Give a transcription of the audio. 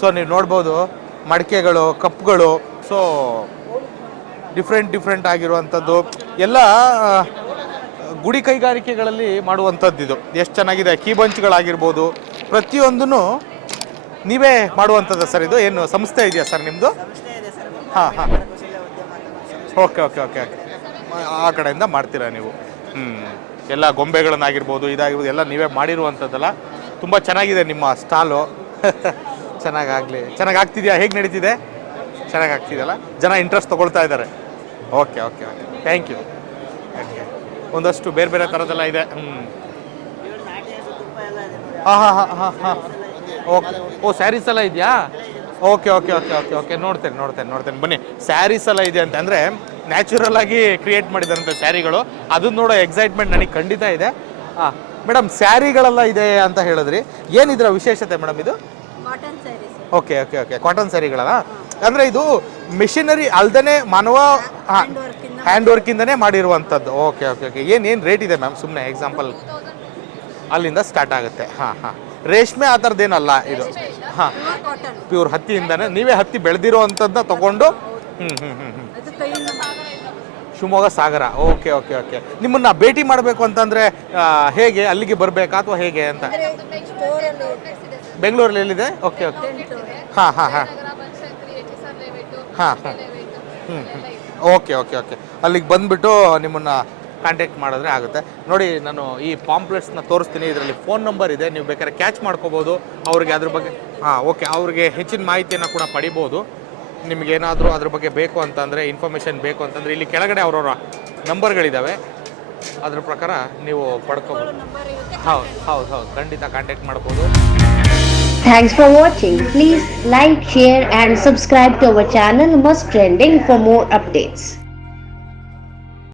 So ನೀವು ನೋಡ್ಬೋದು ಮಡಿಕೆಗಳು, ಕಪ್ಗಳು, so different ಆಗಿರುವಂಥದ್ದು ಎಲ್ಲ ಗುಡಿ ಕೈಗಾರಿಕೆಗಳಲ್ಲಿ ಮಾಡುವಂಥದ್ದು. ಇದು ಎಷ್ಟು ಚೆನ್ನಾಗಿದೆ. ಕೀಬಂಚ್ಗಳಾಗಿರ್ಬೋದು, ಪ್ರತಿಯೊಂದೂ ನೀವೇ ಮಾಡುವಂಥದ್ದು ಸರ್. ಇದು ಏನು ಸಂಸ್ಥೆ ಇದೆಯಾ ಸರ್ ನಿಮ್ಮದು? ಹಾಂ. ಓಕೆ. ಆ ಕಡೆಯಿಂದ ಮಾಡ್ತೀರಾ ನೀವು? ಎಲ್ಲ ಗೊಂಬೆಗಳನ್ನಾಗಿರ್ಬೋದು, ಇದಾಗಿರ್ಬೋದು, ಎಲ್ಲ ನೀವೇ ಮಾಡಿರುವಂಥದ್ದಲ್ಲ. ತುಂಬ ಚೆನ್ನಾಗಿದೆ ನಿಮ್ಮ ಸ್ಟಾಲು. ಚೆನ್ನಾಗಿ ಆಗ್ತಿದೆಯಾ? ಹೇಗೆ ನಡೀತಿದೆ? ಚೆನ್ನಾಗಿ ಆಗ್ತಿದೆಯಲ್ಲ, ಜನ ಇಂಟ್ರೆಸ್ಟ್ ತೊಗೊಳ್ತಾ ಇದ್ದಾರೆ. ಓಕೆ. Thank you. ಒಂದಷ್ಟು ಬೇರೆ ಥರದ್ದೆಲ್ಲ ಇದೆ. ಹಾಂ. ಓ ಸ್ಯಾರೀಸ್ ಎಲ್ಲ ಇದೆಯಾ? ಓಕೆ. ನೋಡ್ತೇನೆ ಬನ್ನಿ. ಸ್ಯಾರೀಸ್ ಎಲ್ಲ ಇದೆ ಅಂತ ಅಂದರೆ ನ್ಯಾಚುರಲ್ ಆಗಿ ಕ್ರಿಯೇಟ್ ಮಾಡಿದಂಥ ಸ್ಯಾರಿಗಳು. ಅದನ್ನ ನೋಡೋ ಎಕ್ಸೈಟ್ಮೆಂಟ್ ನನಗೆ ಖಂಡಿತ ಇದೆ. ಮೇಡಮ್, ಸ್ಯಾರಿಗಳೆಲ್ಲ ಇದೆ ಅಂತ ಹೇಳಿದ್ರಿ, ಏನಿದ್ರ ವಿಶೇಷತೆ ಮೇಡಮ್ ಇದು? ಓಕೆ. ಕಾಟನ್ ಸ್ಯಾರಿಗಳಲ್ಲ ಅಂದರೆ ಇದು ಮಿಷಿನರಿ ಅಲ್ದೇ ಮಾನವ ಹ್ಯಾಂಡ್ ವರ್ಕಿಂದನೇ ಮಾಡಿರುವಂಥದ್ದು. ಓಕೆ. ಏನು ರೇಟ್ ಇದೆ ಮ್ಯಾಮ್? ಸುಮ್ಮನೆ ಎಕ್ಸಾಂಪಲ್ ಅಲ್ಲಿಂದ ಸ್ಟಾರ್ಟ್ ಆಗುತ್ತೆ. ಹಾಂ. ರೇಷ್ಮೆ ಆ ಥರದ್ದೇನಲ್ಲ ಇದು? ಹಾಂ, ಪ್ಯೂರ್ ಹತ್ತಿಯಿಂದನೇ ನೀವೇ ಹತ್ತಿ ಬೆಳೆದಿರೋ ಅಂಥದ್ದನ್ನ ತೊಗೊಂಡು. ಶಿವಮೊಗ್ಗ ಸಾಗರ. ಓಕೆ. ನಿಮ್ಮನ್ನ ಭೇಟಿ ಮಾಡಬೇಕು ಅಂತಂದರೆ ಹೇಗೆ? ಅಲ್ಲಿಗೆ ಬರಬೇಕಾ ಅಥವಾ ಹೇಗೆ ಅಂತ? ಬೆಂಗಳೂರಲ್ಲಿ ಎಲ್ಲಿದೆ? ಓಕೆ. ಹಾಂ. ಓಕೆ. ಅಲ್ಲಿಗೆ ಬಂದುಬಿಟ್ಟು ನಿಮ್ಮನ್ನು ಕಾಂಟ್ಯಾಕ್ಟ್ ಮಾಡಿದ್ರೆ ಆಗುತ್ತೆ. ನೋಡಿ, ನಾನು ಈ ಪಾಂಪ್ಲೆಟ್ಸ್ನ ತೋರಿಸ್ತೀನಿ. ಇದರಲ್ಲಿ ಫೋನ್ ನಂಬರ್ ಇದೆ, ನೀವು ಬೇಕಾದ್ರೆ ಕ್ಯಾಚ್ ಮಾಡ್ಕೋಬೋದು. ಅವ್ರಿಗೆ ಅದ್ರ ಬಗ್ಗೆ ಓಕೆ, ಅವ್ರಿಗೆ ಹೆಚ್ಚಿನ ಮಾಹಿತಿಯನ್ನು ಕೂಡ ಪಡಿಬೋದು. ನಿಮಗೇನಾದರೂ ಅದ್ರ ಬಗ್ಗೆ ಬೇಕು ಅಂತಂದರೆ, ಇನ್ಫಾರ್ಮೇಷನ್ ಬೇಕು ಅಂತಂದರೆ ಇಲ್ಲಿ ಕೆಳಗಡೆ ಅವರವರ ನಂಬರ್ಗಳಿದ್ದಾವೆ, ಅದ್ರ ಪ್ರಕಾರ ನೀವು ಪಡ್ಕೋಬೋದು. ಹೌದು, ಖಂಡಿತ ಕಾಂಟ್ಯಾಕ್ಟ್ ಮಾಡ್ಬೋದು. Thanks for watching. Please like, share and subscribe to our channel Must Trending for more updates.